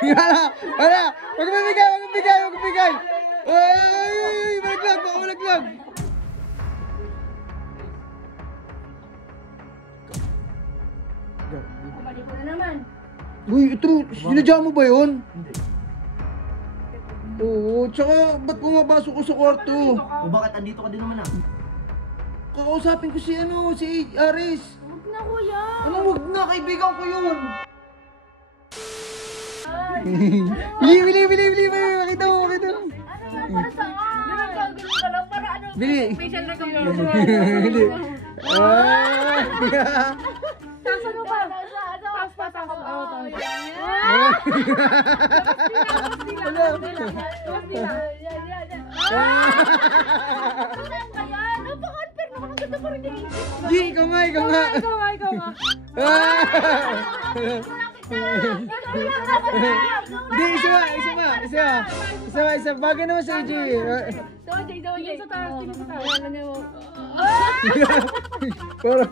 Wala! Wala! Huwag mabigay! Huwag mabigay! Huwag mabigay! Ay! Malaglag! Baka malaglag! Kumali ko na naman. Uy, ito! Sinadya mo ba yun? Hindi. Oo, tsaka ba't pumapasok ko sa kwarto? O bakit andito ka din naman ah? Kakausapin ko si Aris. Huwag na kuya. Anong wag na? Kaibigan ko yun! Ay, Bili! Makita mo! ano yan para saan? Ginagawa ka lang para ano? Bili! Special recognition. Bili! Ah! Saan mo ba? Taas pa. Di, ikaw nga! Ikaw nga. Di, isa. Bagay naman sa AJ. Sa taas. Parang,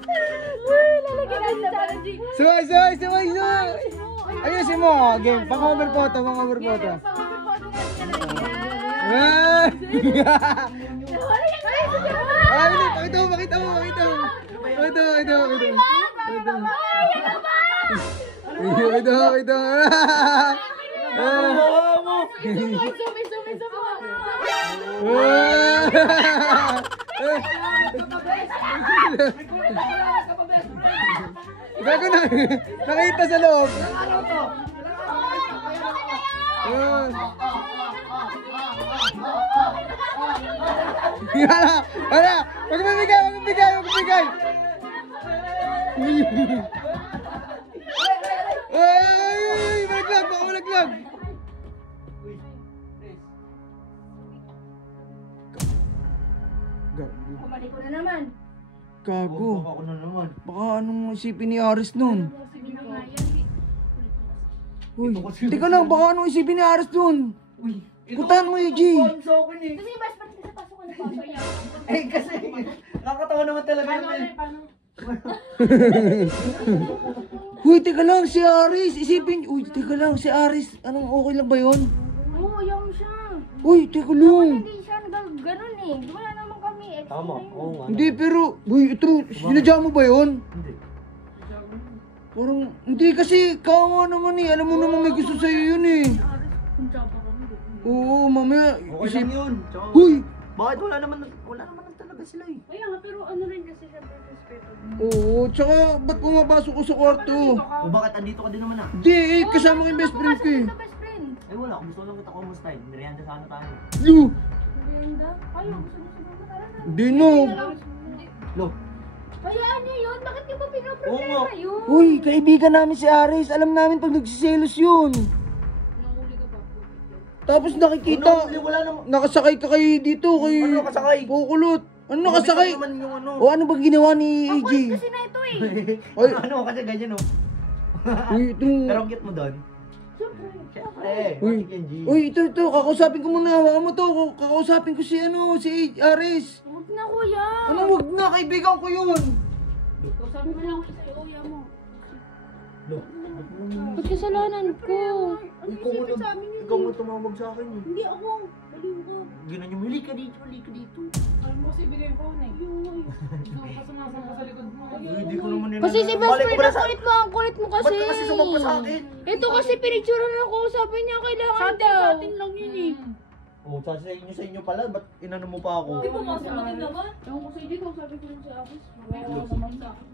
Lalagyan natin sa G. Sumay! Ayusin mo! Game, pang-over photo. Ah! Pakita mo! Gago na! Nakita sa loob! Wala! Huwag mabigay! Ay! Malaglag! Baka malaglag! Kumali ko na naman. Gago. Ako na naman. Baka anong isipin ni Aris nun? Uy, teka lang, baka anong isipin ni Aris nun? Uy, Kutan mo yung G. sa akin eh. Kasi best friend kasi pasok ka na pasok. Eh kasi, nakakatawa naman talaga yun eh. Uy, teka lang, si Aris. Teka lang, si Aris. Anong okay lang ba yun? Oo, ayaw mo siya. Uy, teka lang. Hindi siya ganun eh. Wala naman kami. Tama, oo nga. Hindi, pero, uy, ito, sinadya mo ba yun? Hindi. Parang, hindi kasi, kawa naman eh. Alam mo naman may gusto sa'yo yun eh. Oo, mamaya, Okay lang yun. Tsaka, Uy! bakit wala naman talaga sila eh. Kaya nga, pero ano rin kasi siya respeto. Oo, tsaka, ba't pumapasok ko sa kwarto? O bakit andito ka din naman ah? Hindi, kasama ko yung best friend ko eh. Best friend. Eh wala, gusto lang kita kumustahin. Merienda sana tayo. Lu! Merienda? Ayaw, gusto niyo siguro matara. Hindi no. Lo, Hayaan niyo yun. Bakit niyo ba Oo pinoproblema nga. yun? Uy, kaibigan namin si Aris. Alam namin pag nagsiselos yun. Nanguli ka ba? Tapos nakikita, wala naman. nakasakay ka kayo dito kay... Ano nakasakay? Kukulot. Ano nakasakay? Naman yung ano. O ano bang ginawa ni AJ? Kasi na ito eh. Ay. Ano kasi ganyan oh. Uy, ito. Pero ang cute mo doon. Siyempre. Uy, Bakit yan, G? uy, ito, kakausapin ko muna. Hawakan mo to. Kakausapin ko si Aris. Huwag na kuya. Anong wag na? Kaibigan ko yun. Sabi mo lang sa kuya mo. Lo. Ba't kasalanan ko? Ikaw mo tumawag sa akin eh. Hindi ako. Baliw ko. Ginan niyo, halika dito. Alam mo kasi bigay ko na eh. Ikaw pa sumasama sa likod mo. Hindi ko naman yun. Kasi si best Balik ko friend, pala ang kulit mo. Ang kulit mo kasi. Ba't ka kasi sumampa sa akin? Ito kasi pinicturean ako. Sabi niya kailangan daw. Sa atin lang yun eh. Oh, sa inyo pala, ba't inano mo pa ako? Di ba masumatin naman? Ewan ko sa iyo dito. Sabi ko lang sa office. Mamaya naman sa akin.